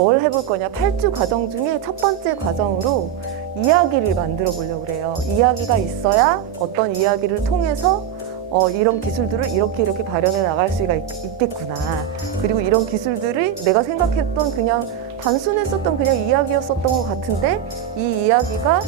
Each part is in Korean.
뭘 해볼 거냐, 8주 과정 중에 첫 번째 과정으로 이야기를 만들어 보려고 그래요. 이야기가 있어야 어떤 이야기를 통해서 이런 기술들을 이렇게 발현해 나갈 수가 있겠구나. 그리고 이런 기술들이 내가 생각했던 그냥 단순했었던 그냥 이야기였었던 것 같은데 이 이야기가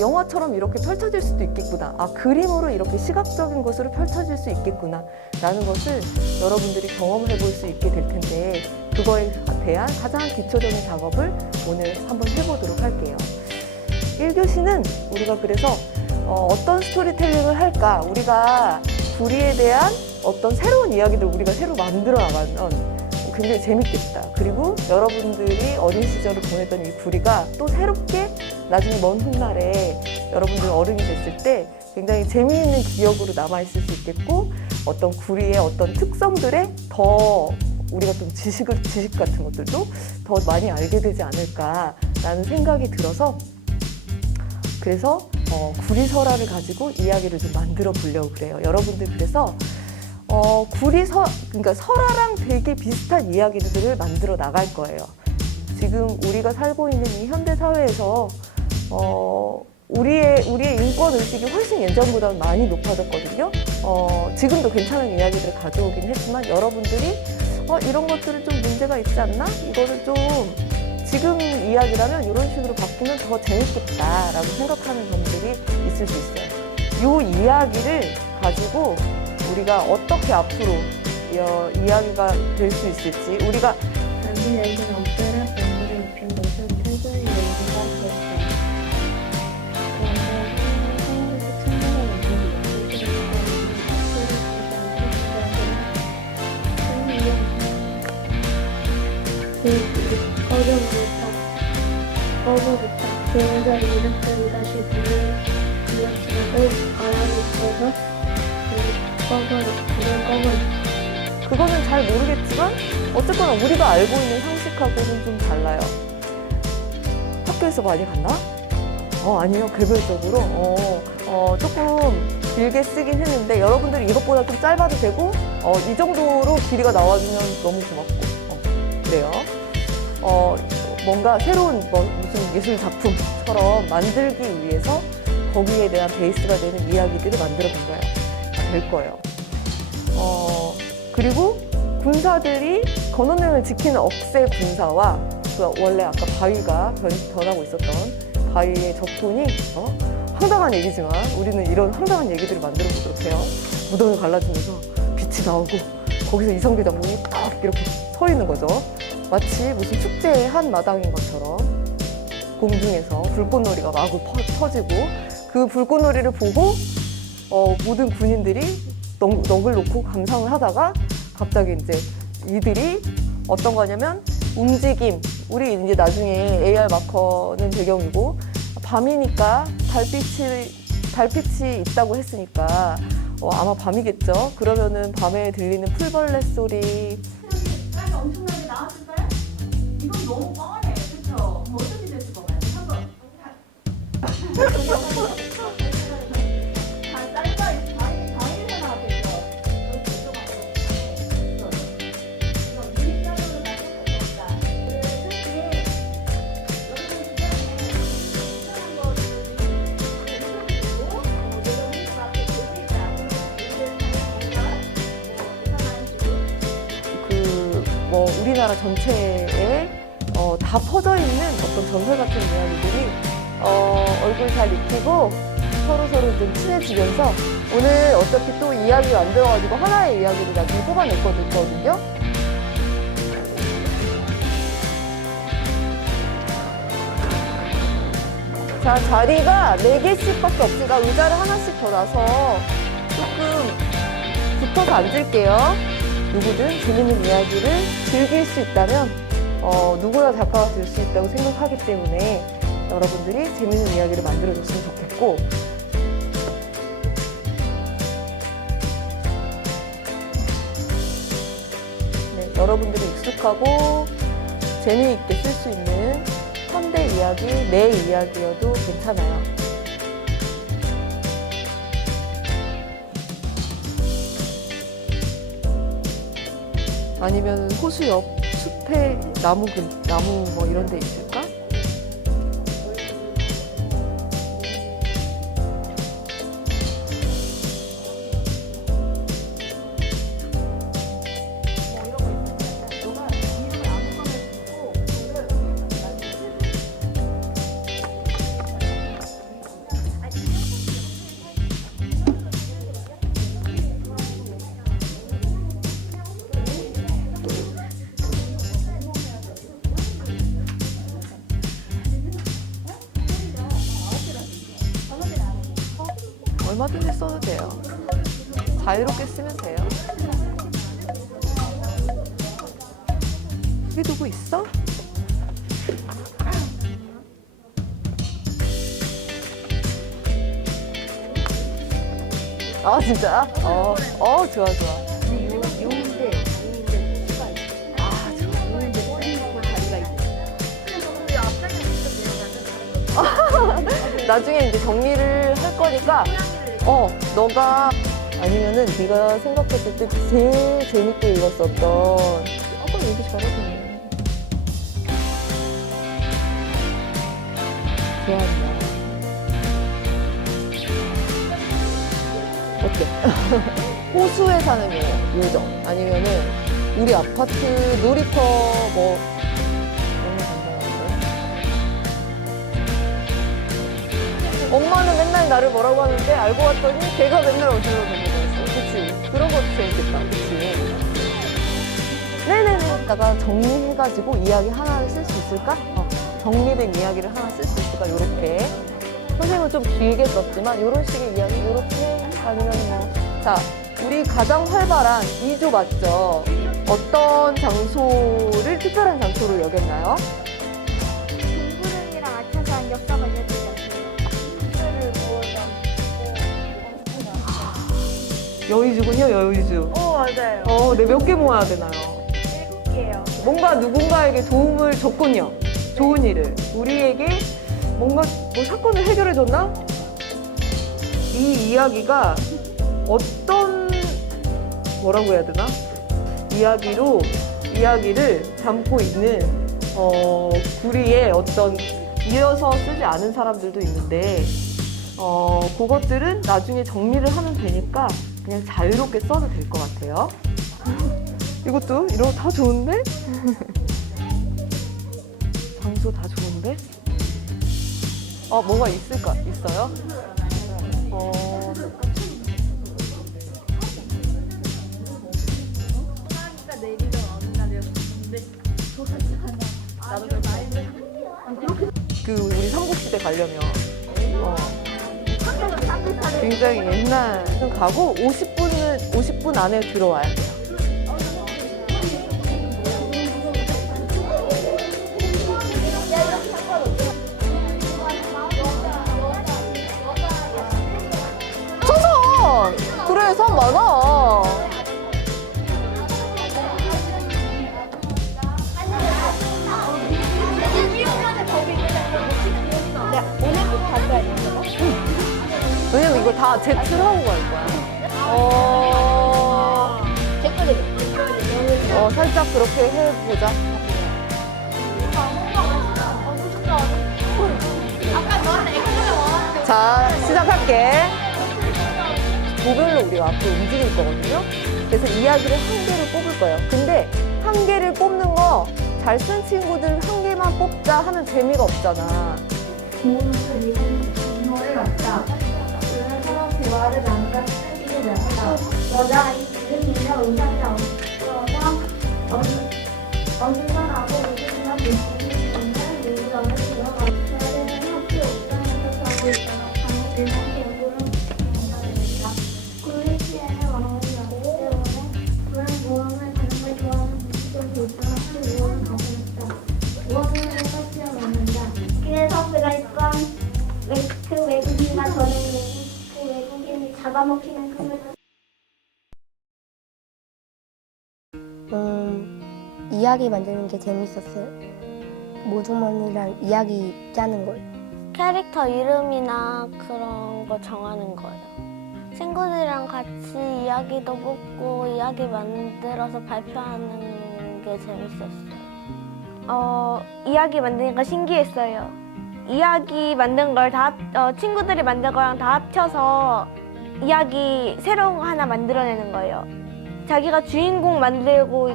영화처럼 이렇게 펼쳐질 수도 있겠구나. 그림으로 이렇게 시각적인 것으로 펼쳐질 수 있겠구나. 라는 것을 여러분들이 경험해 볼 수 있게 될 텐데 그거에 대한 가장 기초적인 작업을 오늘 한번 해보도록 할게요. 1교시는 우리가 그래서 어떤 스토리텔링을 할까? 우리가 구리에 대한 어떤 새로운 이야기들 우리가 새로 만들어 나가면 굉장히 재밌겠다. 그리고 여러분들이 어린 시절을 보냈던 이 구리가 또 새롭게 나중에 먼 훗날에 여러분들 어른이 됐을 때 굉장히 재미있는 기억으로 남아있을 수 있겠고 어떤 구리의 어떤 특성들에 더 우리가 좀 지식 같은 것들도 더 많이 알게 되지 않을까라는 생각이 들어서 그래서 구리설화를 가지고 이야기를 좀 만들어 보려고 그래요. 여러분들 그래서 그러니까 설화랑 되게 비슷한 이야기들을 만들어 나갈 거예요. 지금 우리가 살고 있는 이 현대 사회에서 우리의 인권 의식이 훨씬 예전보다는 많이 높아졌거든요. 지금도 괜찮은 이야기들을 가져오긴 했지만 여러분들이 이런 것들은 좀 문제가 있지 않나? 이거를 좀 지금 이야기라면 이런 식으로 바꾸면 더 재밌겠다라고 생각하는 점들이 있을 수 있어요. 이 이야기를 가지고 우리가 어떻게 앞으로 이야기가 될 수 있을지 우리가 당신에게 없더라 본물을 입힌 것은 태도의 얘기가 되었다. 꺼버렸다. 그러자 이렇게 다시 불을 이어치고 바람이 불어서 꺼버렸다. 그거는 잘 모르겠지만 어쨌거나 우리가 알고 있는 상식하고는 좀 달라요. 학교에서 많이 갔나? 아니요. 개별적으로 조금 길게 쓰긴 했는데 여러분들이 이것보다 좀 짧아도 되고 이 정도로 길이가 나와주면 너무 고맙고 그래요. 뭔가 새로운 무슨 예술 작품처럼 만들기 위해서 거기에 대한 베이스가 되는 이야기들을 만들어 본 거예요. 될 거예요. 그리고 군사들이 건원령을 지키는 억새 군사와 원래 아까 바위가 변하고 있었던 바위의 적군이 황당한 얘기지만 우리는 이런 황당한 얘기들을 만들어 보도록 해요. 무덤을 갈라지면서 빛이 나오고 거기서 이성계 장군이 딱 이렇게 서 있는 거죠. 마치 무슨 축제의 한 마당인 것처럼 공중에서 불꽃놀이가 마구 터지고 그 불꽃놀이를 보고 모든 군인들이 넋을 놓고 감상을 하다가 갑자기 이제 이들이 어떤 거냐면 움직임, 우리 이제 나중에 AR 마커는 배경이고 밤이니까 달빛이 있다고 했으니까 아마 밤이겠죠. 그러면은 밤에 들리는 풀벌레 소리. 색깔이 엄청나게 나왔을까요? 이건 너무 뻔해, 그렇죠? 어떻게 됐을 것 같아요? 한번 우리나라 전체에 다 퍼져 있는 어떤 전설 같은 이야기들이 얼굴 잘 익히고 서로 좀 친해지면서 오늘 어차피 또 이야기 만들어가지고 하나의 이야기를 나중에 뽑아낼 거거든요. 자, 자리가 4개씩밖에 없으니까 의자를 하나씩 더 놔서 조금 붙어서 앉을게요. 누구든 재밌는 이야기를 즐길 수 있다면 누구나 작가가 될 수 있다고 생각하기 때문에 여러분들이 재밌는 이야기를 만들어줬으면 좋겠고 여러분들이 익숙하고 재미있게 쓸 수 있는 현대 이야기, 내 이야기여도 괜찮아요. 아니면 호수 옆 숲에 나무 뭐 이런 데 있을까? 얼마든지 써도 돼요. 자유롭게 쓰면 돼요. 여기 누구 있어? 아 진짜? 좋아 좋아. 요인데 수가 있어. 아 좋아. 요인데 뿌리고 다리가 있어. 나중에 이제 정리를 할 거니까 너가 아니면은 네가 생각했을 때 제일 재밌게 읽었었던 아까 얘기 잘하셨네. 좋아한다. 어때? 호수에 사는 요정 아니면은 우리 아파트 놀이터 뭐 너무 간단한데? 엄마는 맨날 나를 뭐라고 하는데 알고 봤더니 걔가 맨날 어디로 데리고 있어. 그치? 그런 것도 재밌겠다. 그치? 네네네. 이따가 정리해가지고 이야기 하나를 쓸 수 있을까? 정리된 이야기를 하나 쓸 수 있을까? 요렇게. 선생님은 좀 길게 썼지만 요런 식의 이야기 요렇게 아니면 뭐. 자, 우리 가장 활발한 2조 맞죠? 어떤 장소를 특별한 장소로 여겼나요? 동물원이랑 아차산 역사가 이어지지 여의주군요, 여의주. 맞아요. 네, 몇 개 모아야 되나요? 7개요. 뭔가 누군가에게 도움을 줬군요. 좋은 일을. 우리에게 뭔가 뭐 사건을 해결해 줬나? 이 이야기가 어떤 뭐라고 해야 되나? 이야기를 담고 있는 구리에 어떤 이어서 쓰지 않은 사람들도 있는데 그것들은 나중에 정리를 하면 되니까 그냥 자유롭게 써도 될 것 같아요. 이것도 이런 거 다 좋은데? 장소 다 좋은데? 뭐가 있어요? 내리던 어느 날이었는데 우리 삼국시대 가려면 굉장히 옛날 가고 50분 안에 들어와야 돼요. 초선! 그래, 선 많아. 오늘 꼭 가져야 되는 거? 왜냐면 이거 다 제출 하고 갈 거야. 댓글에 살짝 그렇게 해보자. 자, 시작할게. 조별로 우리가 앞으로 움직일 거거든요. 그래서 이야기를 한 개를 뽑을 거예요. 근데 한 개를 뽑는 거 잘 쓴 친구들 한 개만 뽑자 하면 재미가 없잖아. 동물을 왔다. 그는 서로 대화를 나누다 쓰기를 나누다. 여자 이름이며 의사가 없어서 어중간하고 우주나 물질이 있는 누구라는 들어가. 그는 학교 옥상에서 자고 있거나 강의 일반 연구를 진행합니다. 그의 시에는 왕은 여기 때문에 그는 모험을 가는 걸 좋아하는 무식을 돌파하는 우월을 가져있다. 우월을 해서 뛰어넘는다. 그래서 그가 있건 그 외국인과 저는 그 외국인을 잡아먹히는 꿈을 이야기 만드는 게 재밌었어요. 모두머니랑 이야기 짜는 걸. 캐릭터 이름이나 그런 거 정하는 거예요. 친구들이랑 같이 이야기도 뽑고 이야기 만들어서 발표하는 게 재밌었어요. 이야기 만드니까 신기했어요. 이야기 만든 걸 친구들이 만든 거랑 다 합쳐서 이야기 새로운 거 하나 만들어내는 거예요. 자기가 주인공 만들고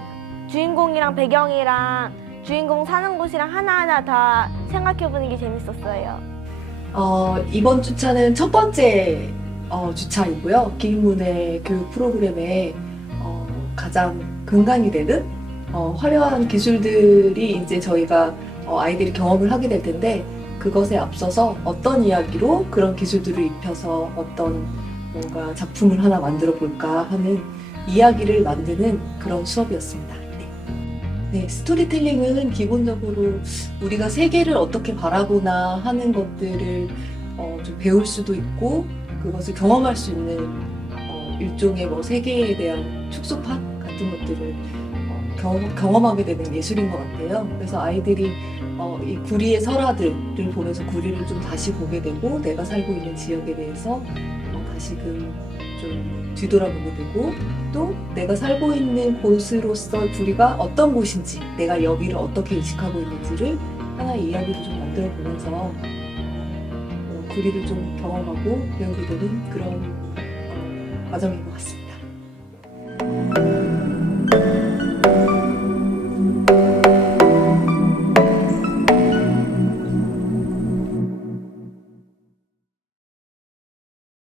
주인공이랑 배경이랑 주인공 사는 곳이랑 하나하나 다 생각해보는 게 재밌었어요. 이번 주차는 첫 번째 주차이고요. 기인문의 교육 프로그램에 가장 근간이 되는 화려한 기술들이 이제 저희가 아이들이 경험을 하게 될 텐데, 그것에 앞서서 어떤 이야기로 그런 기술들을 입혀서 어떤 뭔가 작품을 하나 만들어 볼까 하는 이야기를 만드는 그런 수업이었습니다. 네, 스토리텔링은 기본적으로 우리가 세계를 어떻게 바라보나 하는 것들을 좀 배울 수도 있고, 그것을 경험할 수 있는 일종의 세계에 대한 축소판 같은 것들을 경험하게 되는 예술인 것 같아요. 그래서 아이들이 이 구리의 설화들을 보면서 구리를 좀 다시 보게 되고, 내가 살고 있는 지역에 대해서 다시금 좀 뒤돌아보게 되고, 또 내가 살고 있는 곳으로서 구리가 어떤 곳인지, 내가 여기를 어떻게 인식하고 있는지를 하나의 이야기로 좀 만들어 보면서 구리를 좀 경험하고 배우게 되는 그런 과정인 것 같습니다.